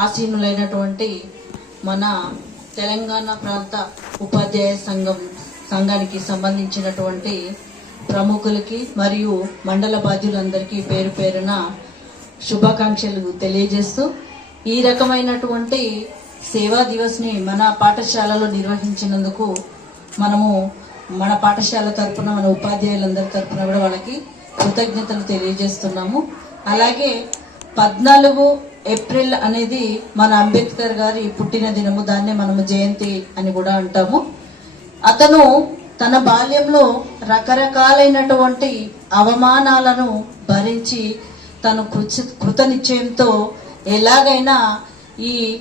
ఆసీనులైనటువంటి మన తెలంగాణ ప్రాంత ఉపాధ్యాయ సంఘం సంఘానికి సంబంధించినటువంటి ప్రముఖులకి మరియు మండల బాధ్యులందరికీ పేరు పేరున శుభాకాంక్షలు తెలియజేస్తూ ఈ రకమైనటువంటి సేవా దివస్ని మన పాఠశాలలో నిర్వహించినందుకు మనము మన పాఠశాల తరపున మన ఉపాధ్యాయులందరి తరపున కూడా వాళ్ళకి కృతజ్ఞతలు తెలియజేస్తున్నాము. అలాగే పద్నాలుగు ఏప్రిల్ అనేది మన అంబేద్కర్ గారి పుట్టిన దినము దాన్నే మనము జయంతి అని కూడా అంటాము. అతను తన బాల్యంలో రకరకాలైనటువంటి అవమానాలను భరించి తను కృత కృతనిశ్చయంతో ఎలాగైనా ఈ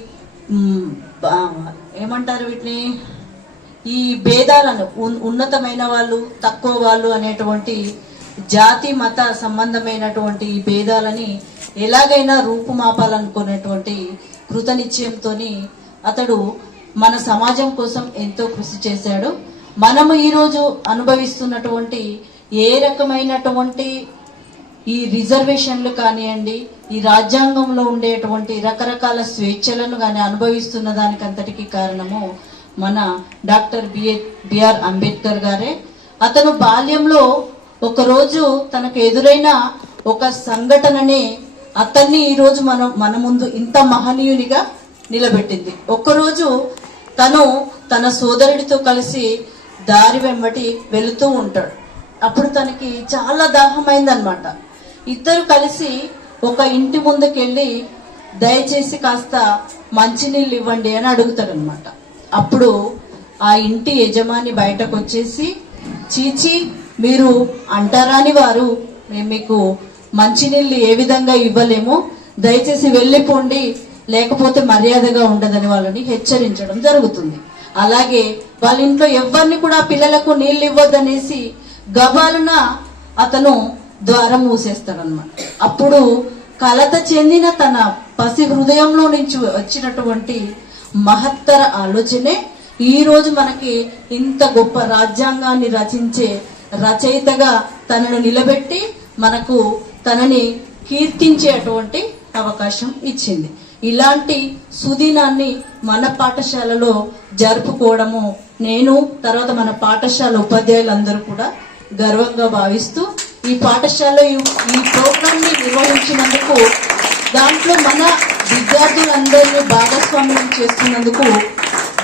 ఏమంటారు వీటిని? ఈ భేదాలను ఉన్నతమైన వాళ్ళు తక్కువ వాళ్ళు అనేటువంటి జాతి మత సంబంధమైనటువంటి ఈ భేదాలని ఎలాగైనా రూపుమాపాలనుకునేటువంటి కృతనిశ్చయంతో అతడు మన సమాజం కోసం ఎంతో కృషి చేశాడు. మనము ఈరోజు అనుభవిస్తున్నటువంటి ఏ రకమైనటువంటి ఈ రిజర్వేషన్లు కానివ్వండి ఈ రాజ్యాంగంలో ఉండేటువంటి రకరకాల స్వేచ్ఛలను కానీ అనుభవిస్తున్న దానికంతటికి కారణము మన డాక్టర్ బిఏ బిఆర్ అంబేద్కర్ గారే. అతను బాల్యంలో ఒకరోజు తనకు ఎదురైన ఒక సంఘటననే అతన్ని ఈరోజు మనం మన ముందు ఇంత మహనీయునిగా నిలబెట్టింది. ఒక్కరోజు తను తన సోదరుడితో కలిసి దారి వెంబటి వెళుతూ ఉంటాడు. అప్పుడు తనకి చాలా దాహమైందనమాట ఇద్దరు కలిసి ఒక ఇంటి ముందుకెళ్ళి దయచేసి కాస్త మంచినీళ్ళు ఇవ్వండి అని అడుగుతాడనమాట అప్పుడు ఆ ఇంటి యజమాని బయటకు వచ్చేసి చీచి మీరు అంటారాని వారు మేము మీకు మంచినీళ్ళు ఏ విధంగా ఇవ్వలేము. దయచేసి వెళ్ళిపోండి. లేకపోతే మర్యాదగా ఉండదని వాళ్ళని హెచ్చరించడం జరుగుతుంది. అలాగే వాళ్ళ ఇంట్లో ఎవరిని కూడా పిల్లలకు నీళ్ళు ఇవ్వద్దనేసి గబాలున అతను ద్వారం మూసేస్తాడనమాట అప్పుడు కలత చెందిన తన పసి హృదయంలో నుంచి వచ్చినటువంటి మహత్తర ఆలోచనే ఈరోజు మనకి ఇంత గొప్ప రాజ్యాంగాన్ని రచించే రచయితగా తనను నిలబెట్టి మనకు తనని కీర్తించేటువంటి అవకాశం ఇచ్చింది. ఇలాంటి సుదినాన్ని మన పాఠశాలలో జరుపుకోవడము నేను తర్వాత మన పాఠశాల ఉపాధ్యాయులందరూ కూడా గర్వంగా భావిస్తూ ఈ పాఠశాల ఈ ప్రోగ్రాంని నిర్వహించినందుకు దాంట్లో మన విద్యార్థులందరినీ భాగస్వామ్యం చేస్తున్నందుకు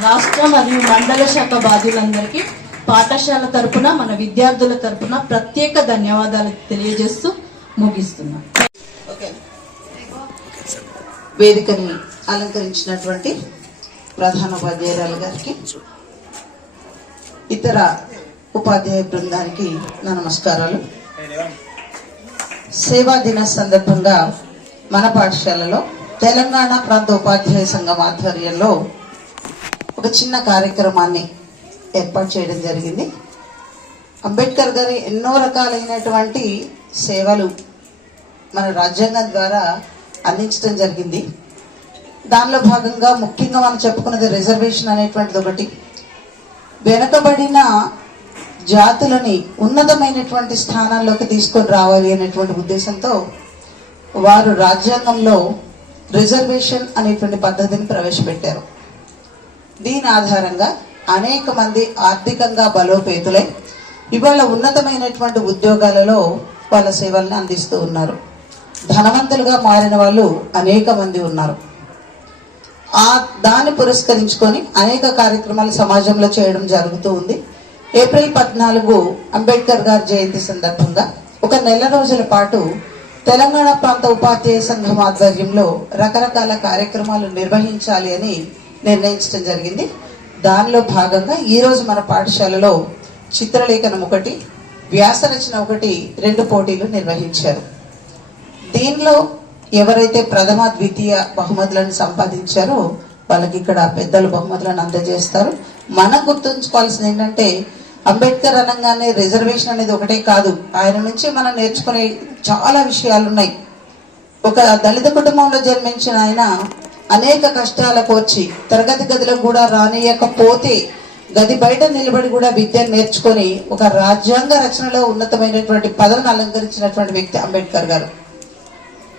రాష్ట్ర మరియు మండల శాఖ బాధ్యులందరికీ పాఠశాల తరపున మన విద్యార్థుల తరపున ప్రత్యేక ధన్యవాదాలు తెలియజేస్తూ ముగిస్తున్నాం. ఓకే. వేదికని అలంకరించినటువంటి ప్రధాన ఉపాధ్యాయురాలు గారికి ఇతర ఉపాధ్యాయ బృందానికి నా నమస్కారాలు. సేవా దిన సందర్భంగా మన పాఠశాలలో తెలంగాణ ప్రాంత ఉపాధ్యాయ సంఘం ఆధ్వర్యంలో ఒక చిన్న కార్యక్రమాన్ని ఏర్పాటు చేయడం జరిగింది. అంబేద్కర్ గారి ఎన్నో రకాలైనటువంటి సేవలు మన రాజ్యాంగం ద్వారా అందించడం జరిగింది. దానిలో భాగంగా ముఖ్యంగా మనం చెప్పుకున్నది రిజర్వేషన్ అనేటువంటిది ఒకటి. వెనకబడిన జాతులని ఉన్నతమైనటువంటి స్థానాల్లోకి తీసుకొని రావాలి అనేటువంటి ఉద్దేశంతో వారు రాజ్యాంగంలో రిజర్వేషన్ అనేటువంటి పద్ధతిని ప్రవేశపెట్టారు. దీని ఆధారంగా అనేక మంది ఆర్థికంగా బలోపేతులై ఇవాళ ఉన్నతమైనటువంటి ఉద్యోగాలలో వాళ్ళ సేవల్ని అందిస్తూ ఉన్నారు. ధనవంతులుగా మారిన వాళ్ళు అనేక మంది ఉన్నారు. ఆ దాన్ని పురస్కరించుకొని అనేక కార్యక్రమాలు సమాజంలో చేయడం జరుగుతూ ఉంది. ఏప్రిల్ పద్నాలుగు అంబేద్కర్ గారి జయంతి సందర్భంగా ఒక నెల రోజుల పాటు తెలంగాణ ప్రాంత ఉపాధ్యాయ సంఘం ఆధ్వర్యంలో రకరకాల కార్యక్రమాలు నిర్వహించాలి అని నిర్ణయించడం జరిగింది. దానిలో భాగంగా ఈరోజు మన పాఠశాలలో చిత్రలేఖనం ఒకటి వ్యాసరచన ఒకటి రెండు పోటీలు నిర్వహించారు. దీనిలో ఎవరైతే ప్రథమ ద్వితీయ బహుమతులను సంపాదించారో వాళ్ళకి ఇక్కడ పెద్దలు బహుమతులను అందజేస్తారు. మనం గుర్తుంచుకోవాల్సింది ఏంటంటే అంబేద్కర్ అనగానే రిజర్వేషన్ అనేది ఒకటే కాదు. ఆయన నుంచి మనం నేర్చుకునే చాలా విషయాలు ఉన్నాయి ఒక దళిత కుటుంబంలో జన్మించిన ఆయన అనేక కష్టాలకు వచ్చి తరగతి గదిలో కూడా రానియకపోతే గది బయట నిలబడి కూడా విద్యను నేర్చుకొని ఒక రాజ్యాంగ రచనలో ఉన్నతమైనటువంటి పదవిని అలంకరించినటువంటి వ్యక్తి అంబేద్కర్ గారు.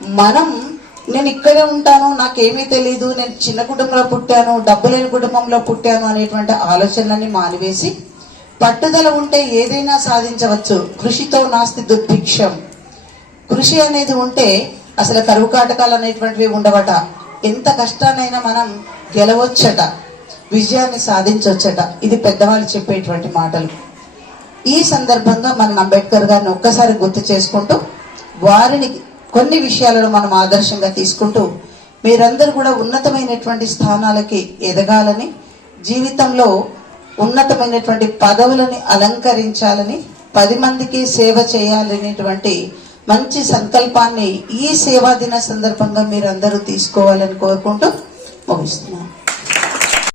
మనం నేను ఇక్కడే ఉంటాను నాకేమీ తెలియదు నేను చిన్న కుటుంబంలో పుట్టాను డబ్బు లేని కుటుంబంలో పుట్టాను అనేటువంటి ఆలోచనలన్నీ మానివేసి పట్టుదల ఉంటే ఏదైనా సాధించవచ్చు. కృషితో నాస్తి దుర్భిక్షం. కృషి అనేది ఉంటే అసలు కరువు కాటకాలు అనేటువంటివి ఉండవట. ఎంత కష్టానైనా మనం గెలవచ్చట. విజయాన్ని సాధించవచ్చట ఇది పెద్దవాళ్ళు చెప్పేటువంటి మాటలు. ఈ సందర్భంగా మనం అంబేద్కర్ గారిని ఒక్కసారి గుర్తు చేసుకుంటూ వారిని కొన్ని విషయాలను మనం ఆదర్శంగా తీసుకుంటూ మీరందరూ కూడా ఉన్నతమైనటువంటి స్థానాలకి ఎదగాలని జీవితంలో ఉన్నతమైనటువంటి పదవులని అలంకరించాలని పది మందికి సేవ చేయాలనేటువంటి మంచి సంకల్పాన్ని ఈ సేవా దిన సందర్భంగా మీరందరూ తీసుకోవాలని కోరుకుంటూ ముగిస్తున్నాను.